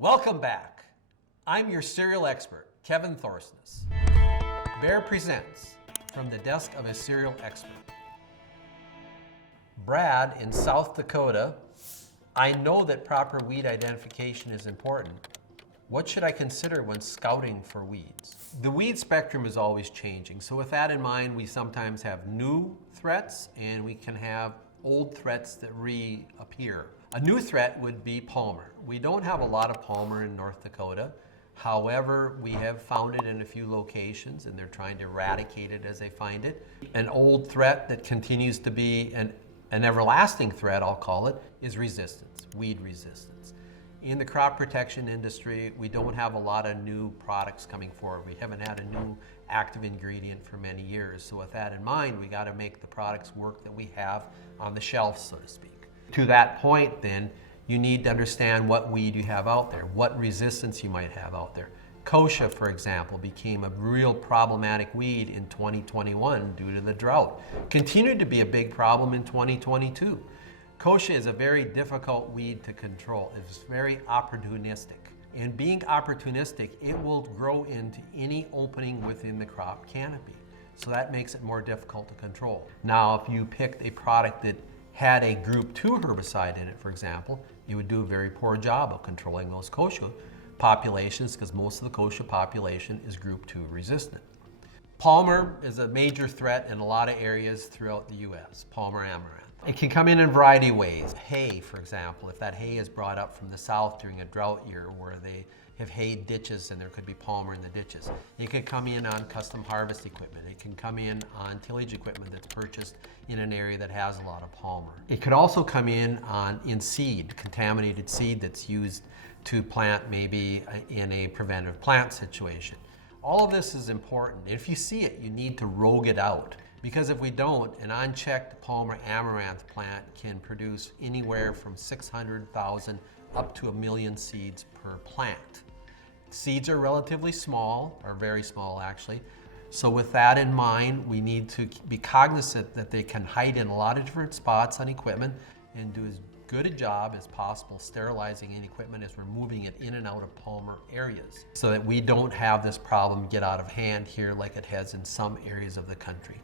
Welcome back. I'm your cereal expert, Kevin Thorsness. Bear presents from the desk of a cereal expert. Brad in South Dakota, I know that proper weed identification is important. What should I consider when scouting for weeds? The weed spectrum is always changing, so with that in mind, we sometimes have new threats and we can have old threats that reappear. A new threat would be palmer. We don't have a lot of palmer in North Dakota. However, we have found it in a few locations and they're trying to eradicate it as they find it. An old threat that continues to be an everlasting threat, I'll call it, is resistance, weed resistance. In the crop protection industry, we don't have a lot of new products coming forward. We haven't had a new active ingredient for many years. So with that in mind, we got to make the products work that we have on the shelf, so to speak. To that point, then, you need to understand what weed you have out there, what resistance you might have out there. Kochia, for example, became a real problematic weed in 2021 due to the drought. Continued to be a big problem in 2022. Kochia is a very difficult weed to control. It's very opportunistic. And being opportunistic, it will grow into any opening within the crop canopy. So that makes it more difficult to control. Now, if you picked a product that had a group 2 herbicide in it, for example, you would do a very poor job of controlling those kochia populations because most of the kochia population is group 2 resistant. Palmer is a major threat in a lot of areas throughout the U.S., palmer amaranth. It can come in a variety of ways. Hay, for example, if that hay is brought up from the south during a drought year where they have hay ditches and there could be palmer in the ditches. It could come in on custom harvest equipment. It can come in on tillage equipment that's purchased in an area that has a lot of palmer. It could also come in seed, contaminated seed that's used to plant maybe in a preventive plant situation. All of this is important. If you see it, you need to rogue it out. Because if we don't, an unchecked palmer amaranth plant can produce anywhere from 600,000 up to 1 million seeds per plant. Seeds are relatively small, or very small actually. So with that in mind, we need to be cognizant that they can hide in a lot of different spots on equipment and do as good a job as possible sterilizing any equipment as we're moving it in and out of palmer areas so that we don't have this problem get out of hand here like it has in some areas of the country.